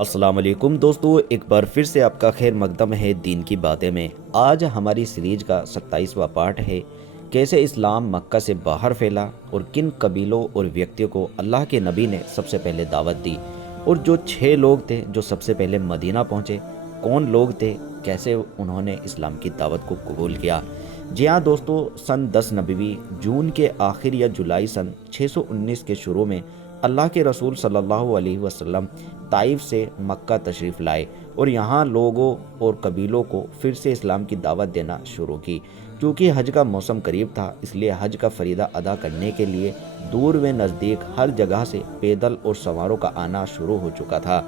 السلام علیکم دوستو، ایک بار پھر سے آپ کا خیر مقدم ہے دین کی باتیں میں۔ آج ہماری سیریز کا 27واں پارٹ ہے، کیسے اسلام مکہ سے باہر پھیلا اور کن قبیلوں اور ویکتیوں کو اللہ کے نبی نے سب سے پہلے دعوت دی، اور جو 6 لوگ تھے جو سب سے پہلے مدینہ پہنچے کون لوگ تھے، کیسے انہوں نے اسلام کی دعوت کو قبول کیا۔ جی ہاں دوستو، سن 10 نبوی جون کے آخر یا جولائی سن 619 کے شروع میں اللہ کے رسول صلی اللہ علیہ وسلم طائف سے مکہ تشریف لائے اور یہاں لوگوں اور قبیلوں کو پھر سے اسلام کی دعوت دینا شروع کی۔ کیونکہ حج کا موسم قریب تھا، اس لیے حج کا فریضہ ادا کرنے کے لیے دور و نزدیک ہر جگہ سے پیدل اور سواروں کا آنا شروع ہو چکا تھا۔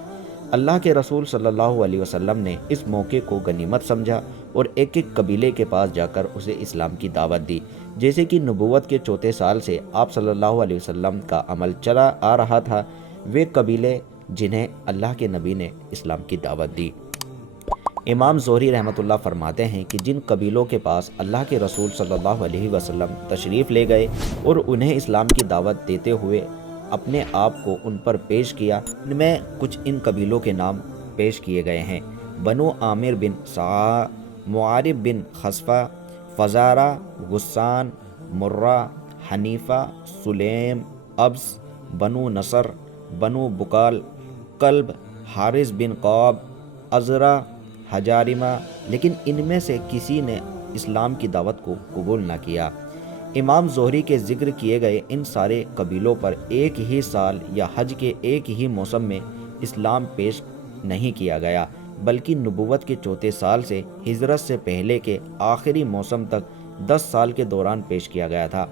اللہ کے رسول صلی اللہ علیہ وسلم نے اس موقع کو غنیمت سمجھا اور ایک ایک قبیلے کے پاس جا کر اسے اسلام کی دعوت دی۔ جیسے کہ نبوت کے چوتھے سال سے آپ صلی اللہ علیہ وسلم کا عمل چلا آ رہا تھا، وہ قبیلے جنہیں اللہ کے نبی نے اسلام کی دعوت دی۔ امام زہری رحمۃ اللہ فرماتے ہیں کہ جن قبیلوں کے پاس اللہ کے رسول صلی اللہ علیہ وسلم تشریف لے گئے اور انہیں اسلام کی دعوت دیتے ہوئے اپنے آپ کو ان پر پیش کیا، ان میں کچھ ان قبیلوں کے نام پیش کیے گئے ہیں: بنو عامر بن سعا، معارب بن خصفہ، فزارہ، غسان، مرہ، حنیفہ، سلیم، ابس، بنو نصر، بنو بکال، کلب، حارث بن قاب، ازرا، حجارمہ، لیکن ان میں سے کسی نے اسلام کی دعوت کو قبول نہ کیا۔ امام زہری کے ذکر کیے گئے ان سارے قبیلوں پر ایک ہی سال یا حج کے ایک ہی موسم میں اسلام پیش نہیں کیا گیا، بلکہ نبوت کے چوتھے سال سے ہجرت سے پہلے کے آخری موسم تک 10 سال کے دوران پیش کیا گیا تھا۔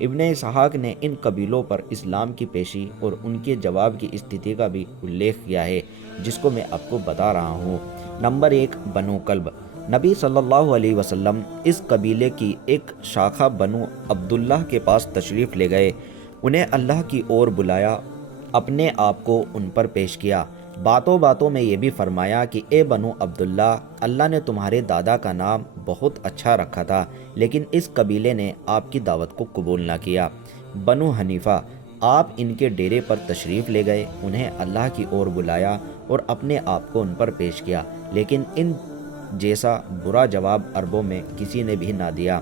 ابن اسحاق نے ان قبیلوں پر اسلام کی پیشی اور ان کے جواب کی استھتی کا بھی الیخ کیا ہے، جس کو میں آپ کو بتا رہا ہوں۔ نمبر 1، بنو کلب۔ نبی صلی اللہ علیہ وسلم اس قبیلے کی ایک شاخہ بنو عبداللہ کے پاس تشریف لے گئے، انہیں اللہ کی اور بلایا، اپنے آپ کو ان پر پیش کیا۔ باتوں باتوں میں یہ بھی فرمایا کہ اے بنو عبداللہ، اللہ نے تمہارے دادا کا نام بہت اچھا رکھا تھا، لیکن اس قبیلے نے آپ کی دعوت کو قبول نہ کیا۔ بنو حنیفہ، آپ ان کے ڈیرے پر تشریف لے گئے، انہیں اللہ کی اور بلایا اور اپنے آپ کو ان پر پیش کیا، لیکن ان جیسا برا جواب عربوں میں کسی نے بھی نہ دیا۔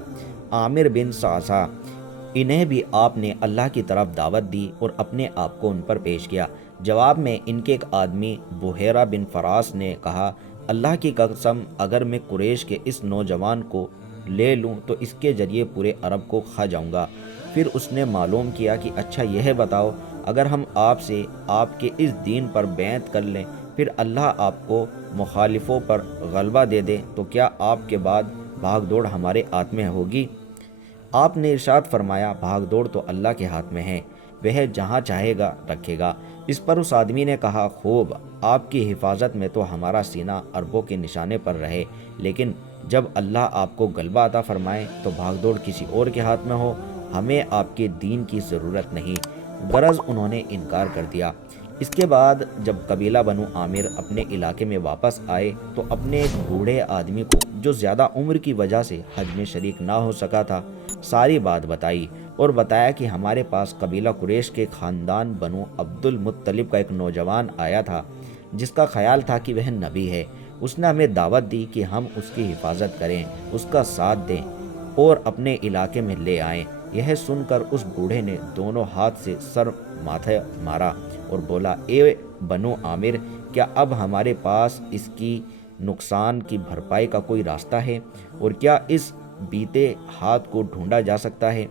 عامر بن سعصع، انہیں بھی آپ نے اللہ کی طرف دعوت دی اور اپنے آپ کو ان پر پیش کیا۔ جواب میں ان کے ایک آدمی بحیرہ بن فراس نے کہا، اللہ کی قسم، اگر میں قریش کے اس نوجوان کو لے لوں تو اس کے ذریعے پورے عرب کو کھا جاؤں گا۔ پھر اس نے معلوم کیا کہ اچھا یہ بتاؤ، اگر ہم آپ سے آپ کے اس دین پر بیعت کر لیں، پھر اللہ آپ کو مخالفوں پر غلبہ دے دے، تو کیا آپ کے بعد بھاگ دوڑ ہمارے ہاتھ میں ہوگی؟ آپ نے ارشاد فرمایا، بھاگ دوڑ تو اللہ کے ہاتھ میں ہے، وہ جہاں چاہے گا رکھے گا۔ اس پر اس آدمی نے کہا، خوب، آپ کی حفاظت میں تو ہمارا سینہ عربوں کے نشانے پر رہے، لیکن جب اللہ آپ کو غلبہ عطا فرمائے تو بھاگ دوڑ کسی اور کے ہاتھ میں ہو، ہمیں آپ کے دین کی ضرورت نہیں۔ غرض انہوں نے انکار کر دیا۔ اس کے بعد جب قبیلہ بنو عامر اپنے علاقے میں واپس آئے تو اپنے ایک بوڑھے آدمی کو، جو زیادہ عمر کی وجہ سے حج میں شریک نہ ہو سکا تھا، ساری بات بتائی اور بتایا کہ ہمارے پاس قبیلہ قریش کے خاندان بنو عبد المطلب کا ایک نوجوان آیا تھا، جس کا خیال تھا کہ وہ نبی ہے۔ اس نے ہمیں دعوت دی کہ ہم اس کی حفاظت کریں، اس کا ساتھ دیں اور اپنے علاقے میں لے آئیں۔ یہ سن کر اس بوڑھے نے دونوں ہاتھ سے سر ماتھے مارا اور بولا، اے بنو عامر، کیا اب ہمارے پاس اس کی نقصان کی بھرپائی کا کوئی راستہ ہے، اور کیا اس بیتے ہاتھ کو ڈھونڈا جا سکتا ہے؟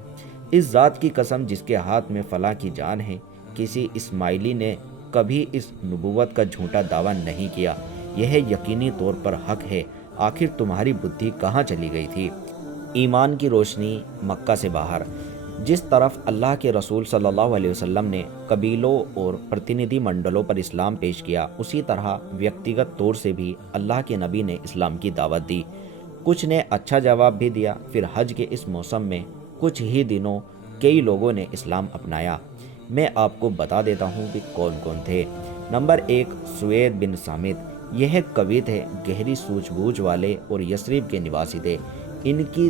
اس ذات کی قسم جس کے ہاتھ میں فلاں کی جان ہے، کسی اسماعیلی نے کبھی اس نبوت کا جھوٹا دعویٰ نہیں کیا، یہ یقینی طور پر حق ہے۔ آخر تمہاری بدھی کہاں چلی گئی تھی؟ ایمان کی روشنی مکہ سے باہر۔ جس طرف اللہ کے رسول صلی اللہ علیہ وسلم نے قبیلوں اور پرتیندھی منڈلوں پر اسلام پیش کیا، اسی طرح ویکتیگت طور سے بھی اللہ کے نبی نے اسلام کی دعوت دی۔ کچھ نے اچھا جواب بھی دیا۔ پھر حج کے اس موسم میں کچھ ہی دنوں کئی لوگوں نے اسلام اپنایا۔ میں آپ کو بتا دیتا ہوں کہ کون کون تھے۔ نمبر 1، سوید بن صامت۔ یہ قوی تھے، گہری سوجھ بوجھ والے اور یثرب کے نواسی تھے۔ ان کی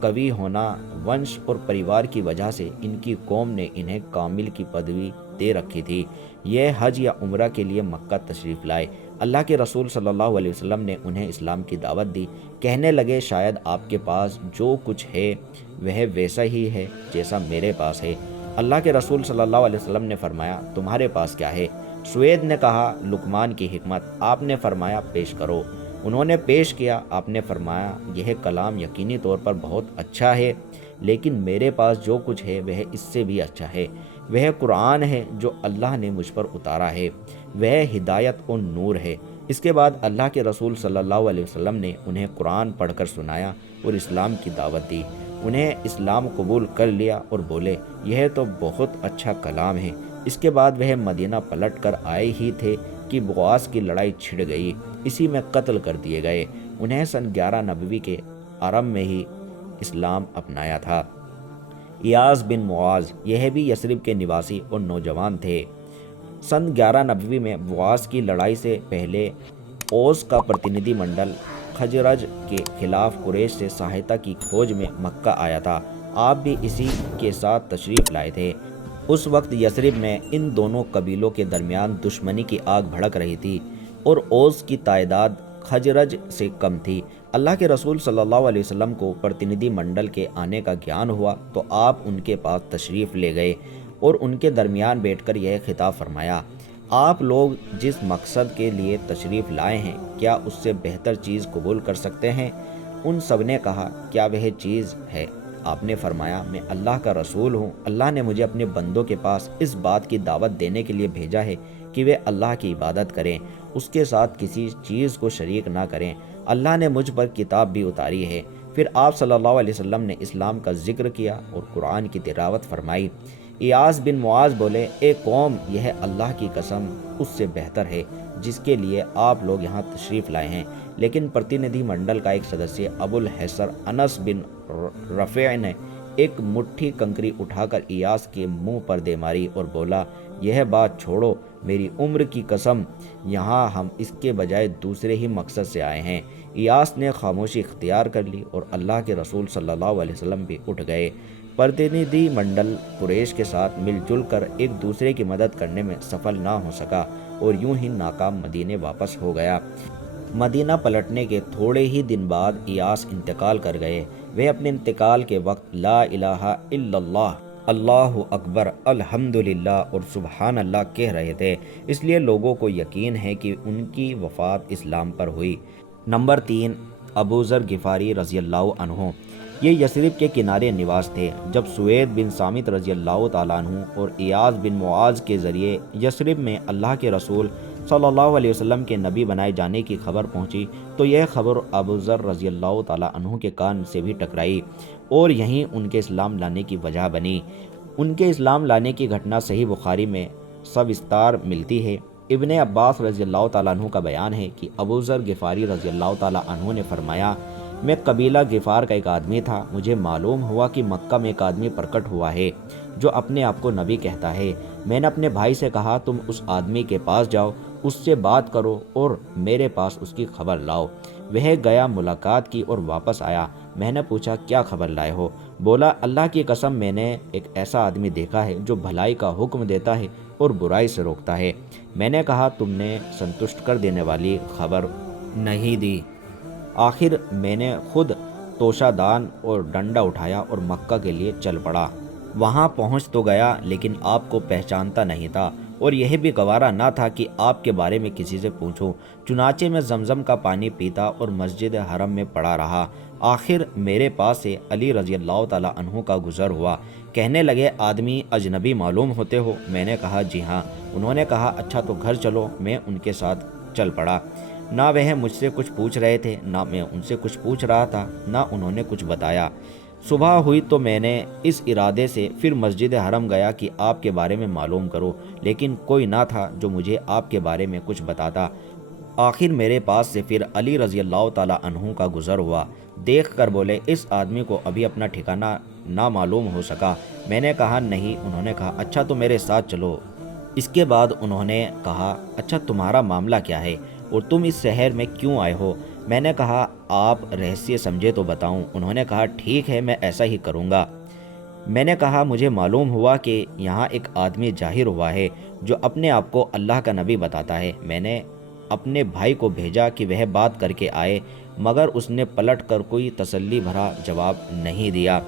قوی ہونا، ونش اور پریوار کی وجہ سے ان کی قوم نے انہیں کامل کی پدوی دے رکھی تھی۔ یہ حج یا عمرہ کے لیے مکہ تشریف لائے۔ اللہ کے رسول صلی اللہ علیہ وسلم نے انہیں اسلام کی دعوت دی۔ کہنے لگے شاید آپ کے پاس جو کچھ ہے وہ ویسا ہی ہے جیسا میرے پاس ہے۔ اللہ کے رسول صلی اللہ علیہ وسلم نے فرمایا تمہارے پاس کیا ہے؟ سوید نے کہا لقمان کی حکمت۔ آپ نے فرمایا پیش کرو۔ انہوں نے پیش کیا۔ آپ نے فرمایا یہ کلام یقینی طور پر بہت اچھا ہے، لیکن میرے پاس جو کچھ ہے وہ اس سے بھی اچھا ہے۔ وہ قرآن ہے جو اللہ نے مجھ پر اتارا ہے، وہ ہدایت اور نور ہے۔ اس کے بعد اللہ کے رسول صلی اللہ علیہ وسلم نے انہیں قرآن پڑھ کر سنایا اور اسلام کی دعوت دی۔ انہیں اسلام قبول کر لیا اور بولے یہ تو بہت اچھا کلام ہے۔ اس کے بعد وہ مدینہ پلٹ کر آئے ہی تھے کہ بغاس کی لڑائی چھڑ گئی، اسی میں قتل کر دیے گئے۔ انہیں سن 11 نبوی کے آرمب میں ہی اسلام اپنایا تھا۔ ایاس بن معاذ یہ بھی یثرب کے نواسی اور نوجوان تھے۔ سن 11 نبوی میں بغاس کی لڑائی سے پہلے اوس کا پرتیندھی منڈل خزرج کے خلاف قریش سے سہایتا کی کھوج میں مکہ آیا تھا۔ آپ بھی اسی کے ساتھ تشریف لائے تھے۔ اس وقت یثرب میں ان دونوں قبیلوں کے درمیان دشمنی کی آگ بھڑک رہی تھی اور اوس کی تعداد خزرج سے کم تھی۔ اللہ کے رسول صلی اللہ علیہ وسلم کو پرتیندھی منڈل کے آنے کا گیان ہوا تو آپ ان کے پاس تشریف لے گئے اور ان کے درمیان بیٹھ کر یہ خطاب فرمایا، آپ لوگ جس مقصد کے لیے تشریف لائے ہیں کیا اس سے بہتر چیز قبول کر سکتے ہیں؟ ان سب نے کہا کیا وہ چیز ہے؟ آپ نے فرمایا میں اللہ کا رسول ہوں، اللہ نے مجھے اپنے بندوں کے پاس اس بات کی دعوت دینے کے لیے بھیجا ہے کہ وہ اللہ کی عبادت کریں، اس کے ساتھ کسی چیز کو شریک نہ کریں۔ اللہ نے مجھ پر کتاب بھی اتاری ہے۔ پھر آپ صلی اللہ علیہ وسلم نے اسلام کا ذکر کیا اور قرآن کی تلاوت فرمائی۔ ایاس بن معاذ بولے اے قوم یہ اللہ کی قسم اس سے بہتر ہے جس کے لیے آپ لوگ یہاں تشریف لائے ہیں۔ لیکن پرتیندھی منڈل کا ایک سدسیہ ابو الحسر انس بن رفیع نے ایک مٹھی کنکری اٹھا کر ایاس کے منہ پر دے ماری اور بولا یہ بات چھوڑو، میری عمر کی قسم یہاں ہم اس کے بجائے دوسرے ہی مقصد سے آئے ہیں۔ ایاس نے خاموشی اختیار کر لی اور اللہ کے رسول صلی اللہ علیہ وسلم بھی اٹھ گئے۔ پرتیندھی منڈل قریش کے ساتھ مل جل کر ایک دوسرے کی مدد کرنے میں سفل نہ ہو سکا اور یوں ہی ناکام مدینے واپس ہو گیا۔ مدینہ پلٹنے کے تھوڑے ہی دن بعد ایاس انتقال کر گئے۔ وہ اپنے انتقال کے وقت لا الہ الا اللہ، اللہ اکبر، الحمدللہ اور سبحان اللہ کہہ رہے تھے، اس لیے لوگوں کو یقین ہے کہ ان کی وفات اسلام پر ہوئی۔ نمبر 3، ابو ذر غفاری رضی اللہ عنہ۔ یہ یثرب کے کنارے نواس تھے۔ جب سوید بن صامت رضی اللہ تعالیٰ عنہ اور ایاس بن معاذ کے ذریعے یثرب میں اللہ کے رسول صلی اللہ علیہ وسلم کے نبی بنائے جانے کی خبر پہنچی تو یہ خبر ابو ذر رضی اللہ تعالیٰ عنہ کے کان سے بھی ٹکرائی اور یہیں ان کے اسلام لانے کی وجہ بنی۔ ان کے اسلام لانے کی گھٹنا صحیح بخاری میں سوستار ملتی ہے۔ ابن عباس رضی اللہ تعالیٰ عنہ کا بیان ہے کہ ابو ذر غفاری رضی اللہ تعالیٰ عنہ نے فرمایا میں قبیلہ غفار کا ایک آدمی تھا، مجھے معلوم ہوا کہ مکہ میں ایک آدمی پرکٹ ہوا ہے جو اپنے آپ کو نبی کہتا ہے۔ میں نے اپنے بھائی سے کہا تم اس آدمی کے پاس جاؤ، اس سے بات کرو اور میرے پاس اس کی خبر لاؤ۔ وہ گیا، ملاقات کی اور واپس آیا۔ میں نے پوچھا کیا خبر لائے ہو؟ بولا اللہ کی قسم میں نے ایک ایسا آدمی دیکھا ہے جو بھلائی کا حکم دیتا ہے اور برائی سے روکتا ہے۔ میں نے کہا تم نے سنتشٹ کر دینے والی خبر نہیں دی۔ آخر میں نے خود توشہ دان اور ڈنڈا اٹھایا اور مکہ کے لیے چل پڑا۔ وہاں پہنچ تو گیا لیکن آپ کو پہچانتا نہیں تھا اور یہ بھی گوارا نہ تھا کہ آپ کے بارے میں کسی سے پوچھوں۔ چنانچہ میں زمزم کا پانی پیتا اور مسجد حرم میں پڑا رہا۔ آخر میرے پاس سے علی رضی اللہ تعالیٰ عنہ کا گزر ہوا۔ کہنے لگے آدمی اجنبی معلوم ہوتے ہو؟ میں نے کہا جی ہاں۔ انہوں نے کہا اچھا تو گھر چلو۔ میں ان کے ساتھ چل پڑا۔ نہ وہ مجھ سے کچھ پوچھ رہے تھے نہ میں ان سے کچھ پوچھ رہا تھا، نہ انہوں نے کچھ بتایا۔ صبح ہوئی تو میں نے اس ارادے سے پھر مسجد حرم گیا کہ آپ کے بارے میں معلوم کرو، لیکن کوئی نہ تھا جو مجھے آپ کے بارے میں کچھ بتاتا۔ آخر میرے پاس سے پھر علی رضی اللہ تعالیٰ عنہ کا گزر ہوا۔ دیکھ کر بولے اس آدمی کو ابھی اپنا ٹھکانہ نہ معلوم ہو سکا؟ میں نے کہا نہیں۔ انہوں نے کہا اچھا تو میرے ساتھ چلو۔ اس کے بعد انہوں نے کہا اچھا تمہارا معاملہ کیا ہے اور تم اس شہر میں کیوں آئے ہو؟ میں نے کہا آپ رہسیہ سمجھے تو بتاؤں۔ انہوں نے کہا ٹھیک ہے میں ایسا ہی کروں گا۔ میں نے کہا مجھے معلوم ہوا کہ یہاں ایک آدمی ظاہر ہوا ہے جو اپنے آپ کو اللہ کا نبی بتاتا ہے۔ میں نے اپنے بھائی کو بھیجا کہ وہ بات کر کے آئے، مگر اس نے پلٹ کر کوئی تسلی بھرا جواب نہیں دیا۔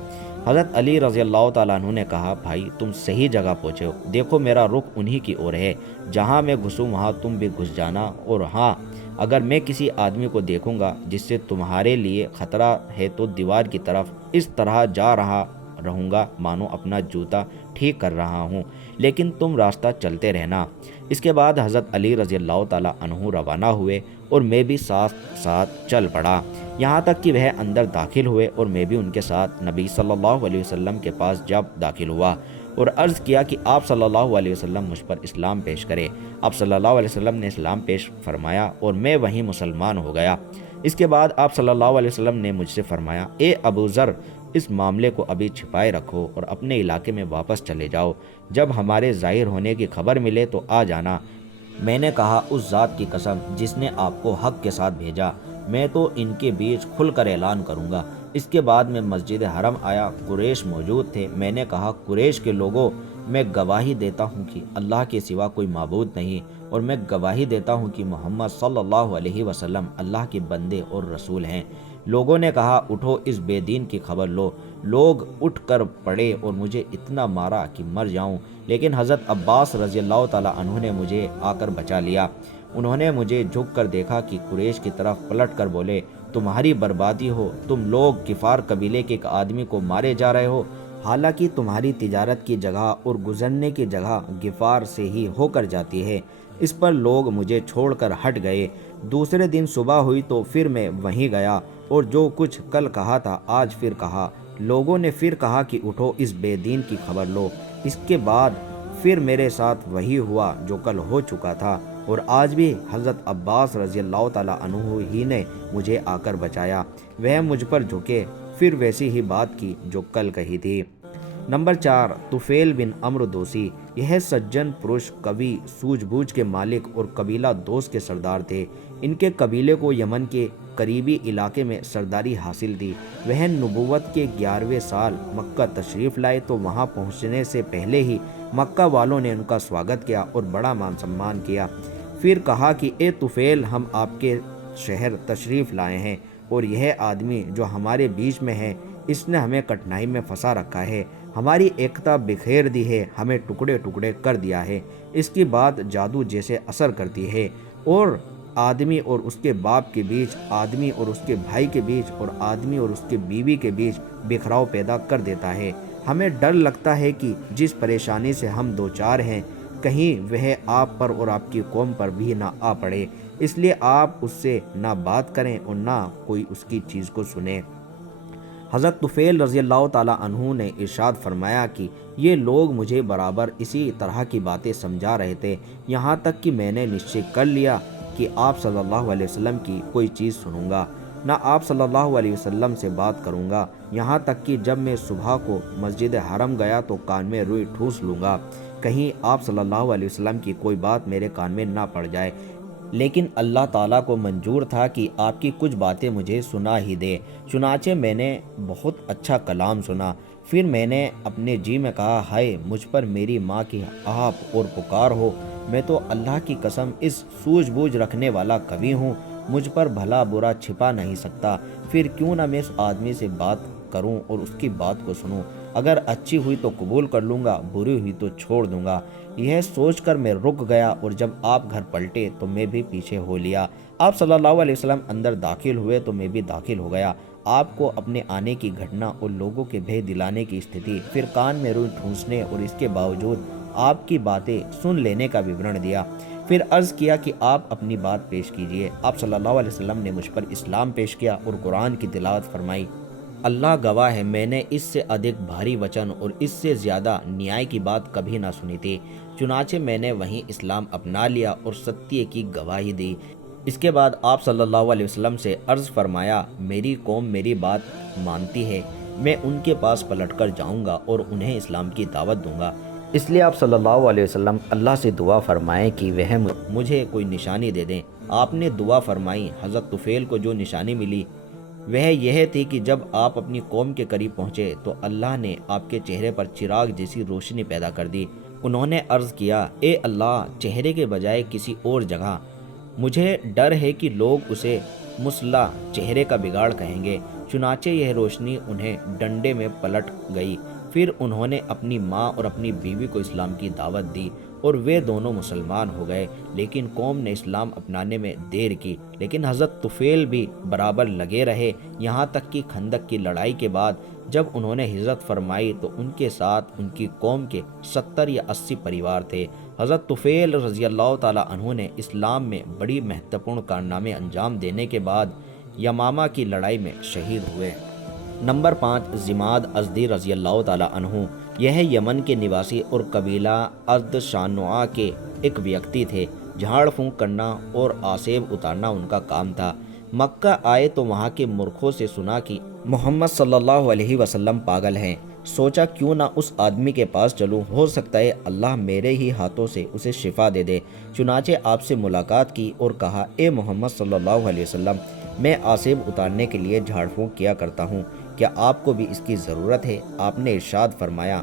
حضرت علی رضی اللہ تعالیٰ عنہ نے کہا بھائی تم صحیح جگہ پہنچے ہو، دیکھو میرا رخ انہی کی اور ہے، جہاں میں گھسوں وہاں تم بھی گھس جانا، اور ہاں اگر میں کسی آدمی کو دیکھوں گا جس سے تمہارے لیے خطرہ ہے تو دیوار کی طرف اس طرح جا رہا رہوں گا مانو اپنا جوتا ٹھیک کر رہا ہوں، لیکن تم راستہ چلتے رہنا۔ اس کے بعد حضرت علی رضی اللہ تعالیٰ عنہ روانہ ہوئے اور میں بھی ساتھ ساتھ چل پڑا، یہاں تک کہ وہ اندر داخل ہوئے اور میں بھی ان کے ساتھ نبی صلی اللہ علیہ وسلم کے پاس جب داخل ہوا اور عرض کیا کہ آپ صلی اللہ علیہ وسلم مجھ پر اسلام پیش کرے۔ آپ صلی اللہ علیہ وسلم نے اسلام پیش فرمایا اور میں وہیں مسلمان ہو گیا۔ اس کے بعد آپ صلی اللہ علیہ وسلم نے مجھ سے فرمایا اے ابو ذر، اس معاملے کو ابھی چھپائے رکھو اور اپنے علاقے میں واپس چلے جاؤ، جب ہمارے ظاہر ہونے کی خبر ملے تو آ جانا۔ میں نے کہا اس ذات کی قسم جس نے آپ کو حق کے ساتھ بھیجا، میں تو ان کے بیچ کھل کر اعلان کروں گا۔ اس کے بعد میں مسجد حرم آیا، قریش موجود تھے۔ میں نے کہا قریش کے لوگوں، میں گواہی دیتا ہوں کہ اللہ کے سوا کوئی معبود نہیں، اور میں گواہی دیتا ہوں کہ محمد صلی اللہ علیہ وسلم اللہ کے بندے اور رسول ہیں۔ لوگوں نے کہا اٹھو اس بے دین کی خبر لو۔ لوگ اٹھ کر پڑے اور مجھے اتنا مارا کہ مر جاؤں، لیکن حضرت عباس رضی اللہ تعالیٰ عنہ نے مجھے آ کر بچا لیا۔ انہوں نے مجھے جھک کر دیکھا کہ قریش کی طرف پلٹ کر بولے تمہاری بربادی ہو، تم لوگ غفار قبیلے کے ایک آدمی کو مارے جا رہے ہو، حالانکہ تمہاری تجارت کی جگہ اور گزرنے کی جگہ غفار سے ہی ہو کر جاتی ہے۔ اس پر لوگ مجھے چھوڑ کر ہٹ گئے۔ دوسرے دن صبح ہوئی تو پھر میں وہیں گیا اور جو کچھ کل کہا تھا آج پھر کہا۔ لوگوں نے پھر کہا کہ اٹھو اس بے دین کی خبر لو۔ اس کے بعد پھر میرے ساتھ وہی ہوا جو کل ہو چکا تھا، اور آج بھی حضرت عباس رضی اللہ تعالیٰ عنہ ہی نے مجھے آ کر بچایا۔ وہ مجھ پر جھکے، پھر ویسی ہی بات کی جو کل کہی تھی۔ نمبر 4، طفیل بن عمرو دوسی۔ یہ سجن پرش، قوی سوجھ بوجھ کے مالک اور قبیلہ دوست کے سردار تھے۔ ان کے قبیلے کو یمن کے قریبی علاقے میں سرداری حاصل تھی۔ وہ نبوت کے 11ویں سال مکہ تشریف لائے تو وہاں پہنچنے سے پہلے ہی مکہ والوں نے ان کا سواگت کیا اور بڑا مان سمان کیا۔ پھر کہا کہ اے طفیل، ہم آپ کے شہر تشریف لائے ہیں اور یہ آدمی جو ہمارے بیچ میں ہے اس نے ہمیں کٹھنائی میں پھنسا رکھا ہے، ہماری ایکتا بکھیر دی ہے، ہمیں ٹکڑے ٹکڑے کر دیا ہے۔ اس کی بات جادو جیسے اثر کرتی ہے اور آدمی اور اس کے باپ کے بیچ، آدمی اور اس کے بھائی کے بیچ اور آدمی اور اس کے بیوی کے بیچ بکھراؤ پیدا کر دیتا ہے۔ ہمیں ڈر لگتا ہے کہ جس پریشانی سے ہم دوچار ہیں کہیں وہ آپ پر اور آپ کی قوم پر بھی نہ آ پڑے، اس لیے آپ اس سے نہ بات کریں اور نہ کوئی اس کی چیز کو سنے۔ حضرت طفیل رضی اللہ تعالیٰ عنہ نے ارشاد فرمایا کہ یہ لوگ مجھے برابر اسی طرح کی باتیں سمجھا رہے تھے، یہاں تک کہ میں نے نشچے کر لیا کہ آپ صلی اللہ علیہ وسلم کی کوئی چیز سنوں گا، نہ آپ صلی اللہ علیہ وسلم سے بات کروں گا، یہاں تک کہ جب میں صبح کو مسجد حرم گیا تو کان میں روئی ٹھوس لوں گا، کہیں آپ صلی اللہ علیہ وسلم کی کوئی بات میرے کان میں نہ پڑ جائے۔ لیکن اللہ تعالیٰ کو منظور تھا کہ آپ کی کچھ باتیں مجھے سنا ہی دے، چنانچہ میں نے بہت اچھا کلام سنا۔ پھر میں نے اپنے جی میں کہا ہائے مجھ پر میری ماں کی آہ اور پکار ہو، میں تو اللہ کی قسم اس سوجھ بوجھ رکھنے والا قوی ہوں، مجھ پر بھلا برا چھپا نہیں سکتا، پھر کیوں نہ میں اس آدمی سے بات کروں اور اس کی بات کو سنوں، اگر اچھی ہوئی تو قبول کر لوں گا، بری ہوئی تو چھوڑ دوں گا۔ یہ سوچ کر میں رک گیا اور جب آپ گھر پلٹے تو میں بھی پیچھے ہو لیا۔ آپ صلی اللہ علیہ وسلم اندر داخل ہوئے تو میں بھی داخل ہو گیا۔ آپ کو اپنے آنے کی گھٹنا اور لوگوں کے بھے دلانے کی استھتی، پھر کان میں روئی ٹھونسنے اور اس کے باوجود آپ کی باتیں سن لینے کا وورن دیا۔ پھر عرض کیا کہ آپ اپنی بات پیش کیجئے۔ آپ صلی اللہ علیہ وسلم نے مجھ پر اسلام پیش کیا اور قرآن کی تلاوت فرمائی۔ اللہ گواہ ہے میں نے اس سے ادھک بھاری وچن اور اس سے زیادہ نیائے کی بات کبھی نہ سنی تھی، چنانچہ میں نے وہیں اسلام اپنا لیا اور ستیہ کی گواہی دی۔ اس کے بعد آپ صلی اللہ علیہ وسلم سے عرض فرمایا میری قوم میری بات مانتی ہے، میں ان کے پاس پلٹ کر جاؤں گا اور انہیں اسلام کی دعوت دوں گا، اس لیے آپ صلی اللہ علیہ وسلم اللہ سے دعا فرمائیں کہ وہ مجھے کوئی نشانی دے دیں۔ آپ نے دعا فرمائی۔ حضرت طفیل کو جو نشانی ملی وہ یہ تھی کہ جب آپ اپنی قوم کے قریب پہنچے تو اللہ نے آپ کے چہرے پر چراغ جیسی روشنی پیدا کر دی۔ انہوں نے عرض کیا، اے اللہ، چہرے کے بجائے کسی اور جگہ، مجھے ڈر ہے کہ لوگ اسے مسلح چہرے کا بگاڑ کہیں گے۔ چنانچہ یہ روشنی انہیں ڈنڈے میں پلٹ گئی۔ پھر انہوں نے اپنی ماں اور اپنی بیوی کو اسلام کی دعوت دی اور وہ دونوں مسلمان ہو گئے، لیکن قوم نے اسلام اپنانے میں دیر کی۔ لیکن حضرت طفیل بھی برابر لگے رہے، یہاں تک کہ خندق کی لڑائی کے بعد جب انہوں نے ہجرت فرمائی تو ان کے ساتھ ان کی قوم کے 70 یا 80 پریوار تھے۔ حضرت طفیل رضی اللہ تعالیٰ عنہ نے اسلام میں بڑی مہتوپورن کارنامے انجام دینے کے بعد یمامہ کی لڑائی میں شہید ہوئے۔ نمبر 5، زماد ازدی رضی اللہ تعالیٰ عنہ۔ یہ یمن کے نواسی اور قبیلہ ازد شانواء کے ایک ویکتی تھے۔ جھاڑ پھونک کرنا اور آسیب اتارنا ان کا کام تھا۔ مکہ آئے تو وہاں کے مورخوں سے سنا کہ محمد صلی اللہ علیہ وسلم پاگل ہیں۔ سوچا کیوں نہ اس آدمی کے پاس چلوں، ہو سکتا ہے اللہ میرے ہی ہاتھوں سے اسے شفا دے دے۔ چنانچہ آپ سے ملاقات کی اور کہا، اے محمد صلی اللہ علیہ وسلم، میں آسیب اتارنے کے لیے جھاڑ پھونک کیا کرتا ہوں، کیا آپ کو بھی اس کی ضرورت ہے؟ آپ نے ارشاد فرمایا،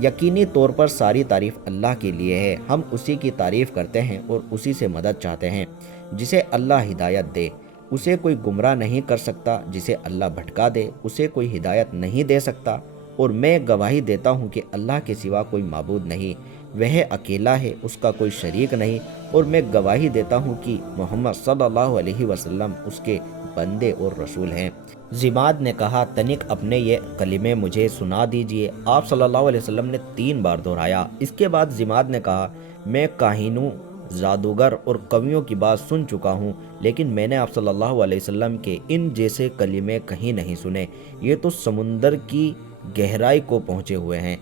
یقینی طور پر ساری تعریف اللہ کے لیے ہے، ہم اسی کی تعریف کرتے ہیں اور اسی سے مدد چاہتے ہیں۔ جسے اللہ ہدایت دے اسے کوئی گمراہ نہیں کر سکتا، جسے اللہ بھٹکا دے اسے کوئی ہدایت نہیں دے سکتا، اور میں گواہی دیتا ہوں کہ اللہ کے سوا کوئی معبود نہیں، وہ اکیلا ہے، اس کا کوئی شریک نہیں، اور میں گواہی دیتا ہوں کہ محمد صلی اللہ علیہ وسلم اس کے بندے اور رسول ہیں۔ زماد نے کہا، تنک اپنے یہ کلمے مجھے سنا دیجئے۔ آپ صلی اللہ علیہ وسلم نے 3 بار دہرایا۔ اس کے بعد زماد نے کہا، میں کاہنوں، جادوگر اور کویوں کی بات سن چکا ہوں، لیکن میں نے آپ صلی اللہ علیہ وسلم کے ان جیسے کلمے کہیں نہیں سنے، یہ تو سمندر کی گہرائی کو پہنچے ہوئے ہیں۔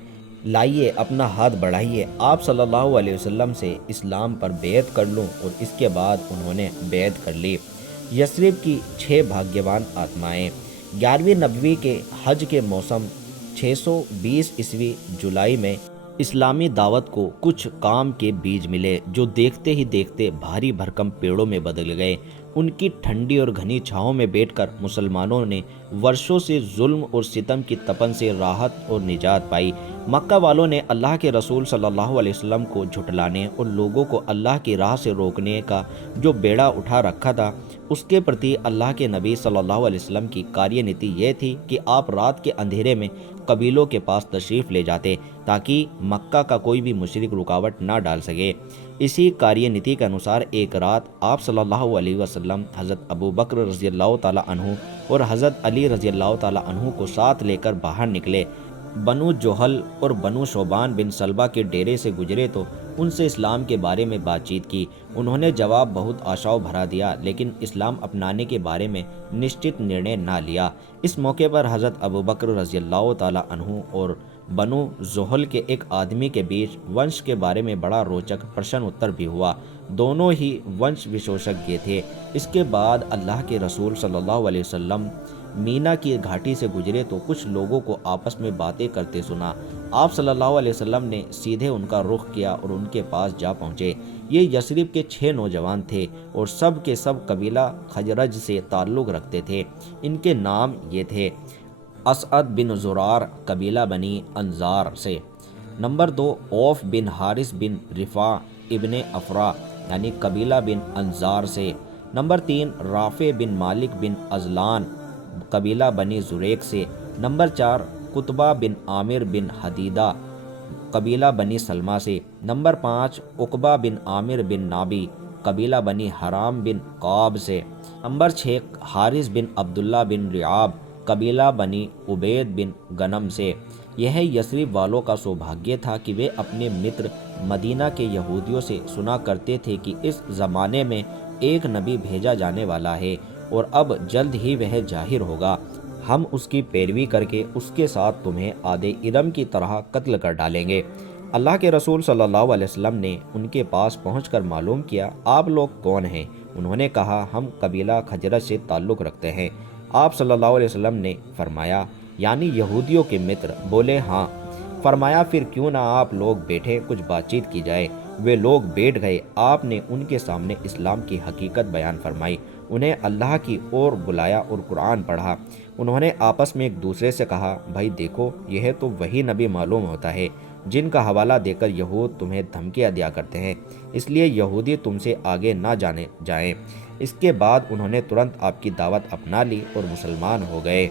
لائیے اپنا ہاتھ بڑھائیے، آپ صلی اللہ علیہ وسلم سے اسلام پر بیعت کر لوں، اور اس کے بعد انہوں نے بیعت کر لی۔ یثرب کی 6 بھاگیوان آتمائیں۔ 11ویں نبوی کے حج کے موسم 620 عیسوی جولائی میں اسلامی دعوت کو کچھ کام کے بیج ملے جو دیکھتے ہی دیکھتے بھاری بھرکم پیڑوں میں بدل گئے۔ ان کی ٹھنڈی اور گھنی چھاؤں میں بیٹھ کر مسلمانوں نے ورشوں سے ظلم اور ستم کی تپن سے راحت اور نجات پائی۔ مکہ والوں نے اللہ کے رسول صلی اللہ علیہ وسلم کو جھٹلانے اور لوگوں کو اللہ کی راہ سے روکنے کا جو بیڑا اٹھا رکھا تھا، اس کے پرتی اللہ کے نبی صلی اللہ علیہ وسلم کی کاریہ نیتی یہ تھی کہ آپ رات کے اندھیرے میں قبیلوں کے پاس تشریف لے جاتے تاکہ مکہ کا کوئی بھی مشرک رکاوٹ نہ ڈال سکے۔ اسی کاریہ نیتی کے انوسار ایک رات آپ صلی اللہ علیہ وسلم حضرت ابو بکر رضی اللہ تعالیٰ عنہ اور حضرت علی رضی اللہ تعالیٰ عنہ کو ساتھ لے کر باہر نکلے۔ بنو جوہل اور بنو شوبان بن سلبہ کے ڈیرے سے گزرے تو ان سے اسلام کے بارے میں بات چیت کی۔ انہوں نے جواب بہت آشاؤ بھرا دیا، لیکن اسلام اپنانے کے بارے میں نشچت نرنے نہ لیا۔ اس موقع پر حضرت ابو بکر رضی اللہ تعالیٰ عنہ اور بنو زحل کے ایک آدمی کے بیچ ونش کے بارے میں بڑا روچک پرشن اتر بھی ہوا۔ دونوں ہی ونش وشوشجঞ تھے۔ اس کے بعد اللہ کے رسول صلی اللہ علیہ وسلم مینا کی گھاٹی سے گزرے تو کچھ لوگوں کو آپس میں باتیں کرتے سنا۔ آپ صلی اللہ علیہ وسلم نے سیدھے ان کا رخ کیا اور ان کے پاس جا پہنچے۔ یہ یثرب کے 6 نوجوان تھے اور سب کے سب قبیلہ خزرج سے تعلق رکھتے تھے۔ ان کے نام یہ تھے: اسعد بن زرار قبیلہ بنی انصار سے، نمبر 2 اوف بن حارث بن رفاع ابن افرا یعنی قبیلہ بن انصار سے، نمبر 3 رافع بن مالک بن ازلان قبیلہ بنی زریق سے، نمبر 4 قطبہ بن عامر بن حدیدہ قبیلہ بنی سلمہ سے، نمبر 5 عقبہ بن عامر بن نابی قبیلہ بنی حرام بن قاب سے، نمبر 6 حارث بن عبداللہ بن رعاب قبیلہ بنی عبید بن غنم سے۔ یہ یثرب والوں کا سوبھاگیہ تھا کہ وہ اپنے متر مدینہ کے یہودیوں سے سنا کرتے تھے کہ اس زمانے میں ایک نبی بھیجا جانے والا ہے اور اب جلد ہی وہ ظاہر ہوگا، ہم اس کی پیروی کر کے اس کے ساتھ تمہیں آدے ارم کی طرح قتل کر ڈالیں گے۔ اللہ کے رسول صلی اللہ علیہ وسلم نے ان کے پاس پہنچ کر معلوم کیا، آپ لوگ کون ہیں؟ انہوں نے کہا، ہم قبیلہ خزرج سے تعلق رکھتے ہیں۔ آپ صلی اللہ علیہ وسلم نے فرمایا، یعنی یہودیوں کے متر؟ بولے ہاں۔ فرمایا، پھر کیوں نہ آپ لوگ بیٹھے کچھ بات چیت کی جائے۔ وہ لوگ بیٹھ گئے۔ آپ نے ان کے سامنے اسلام کی حقیقت بیان فرمائی، انہیں اللہ کی اور بلایا اور قرآن پڑھا۔ انہوں نے آپس میں ایک دوسرے سے کہا، بھائی دیکھو، یہ تو وہی نبی معلوم ہوتا ہے جن کا حوالہ دے کر یہود تمہیں دھمکیاں دیا کرتے ہیں، اس لیے یہودی تم سے آگے نہ جانے جائیں۔ اس کے بعد انہوں نے ترنت آپ کی دعوت اپنا لی اور مسلمان ہو گئے۔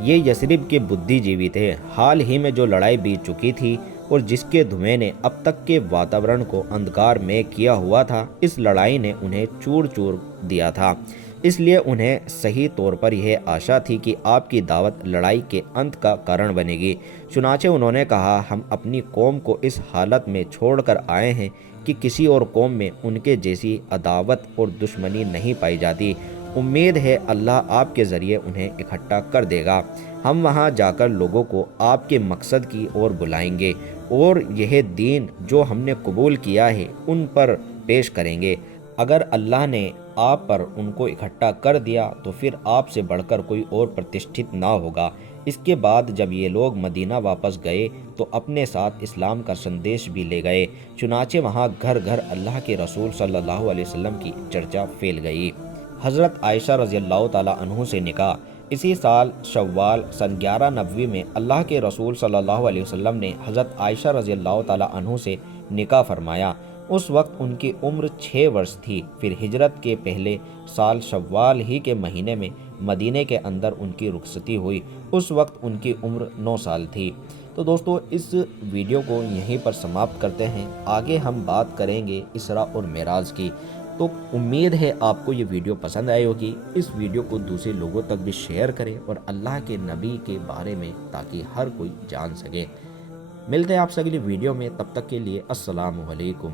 یہ یثرب کے بدھی جیوی تھے۔ حال ہی میں جو لڑائی بیت چکی تھی اور جس کے دھویں نے اب تک کے واتاورن کو اندھکار میں کیا ہوا تھا، اس لڑائی نے انہیں چور چور دیا تھا۔ اس لیے انہیں صحیح طور پر یہ آشا تھی کہ آپ کی دعوت لڑائی کے انت کا کارن بنے گی۔ چنانچہ انہوں نے کہا، ہم اپنی قوم کو اس حالت میں چھوڑ کر آئے ہیں کہ کسی اور قوم میں ان کے جیسی عداوت اور دشمنی نہیں پائی جاتی۔ امید ہے اللہ آپ کے ذریعے انہیں اکٹھا کر دے گا۔ ہم وہاں جا کر لوگوں کو آپ کے مقصد کی اور بلائیں گے اور یہ دین جو ہم نے قبول کیا ہے ان پر پیش کریں گے۔ اگر اللہ نے آپ پر ان کو اکٹھا کر دیا تو پھر آپ سے بڑھ کر کوئی اور پرتشٹھت نہ ہوگا۔ اس کے بعد جب یہ لوگ مدینہ واپس گئے تو اپنے ساتھ اسلام کا سندیش بھی لے گئے۔ چنانچہ وہاں گھر گھر اللہ کے رسول صلی اللہ علیہ وسلم کی چرچا پھیل گئی۔ حضرت عائشہ رضی اللہ تعالیٰ عنہ سے نکاح۔ اسی سال شوال سن 1190 میں اللہ کے رسول صلی اللہ علیہ وسلم نے حضرت عائشہ رضی اللہ تعالیٰ عنہ سے نکاح فرمایا۔ اس وقت ان کی عمر 6 برس تھی۔ پھر ہجرت کے پہلے سال شوال ہی کے مہینے میں مدینے کے اندر ان کی رخصتی ہوئی۔ اس وقت ان کی عمر 9 سال تھی۔ تو دوستو اس ویڈیو کو یہیں پر سماپت کرتے ہیں۔ آگے ہم بات کریں گے اسراء اور معراج کی۔ تو امید ہے آپ کو یہ ویڈیو پسند آئی ہوگی۔ اس ویڈیو کو دوسرے لوگوں تک بھی شیئر کریں اور اللہ کے نبی کے بارے میں تاکہ ہر کوئی جان سکے۔ ملتے ہیں آپ سے اگلی ویڈیو میں، تب تک کے لیے السلام علیکم۔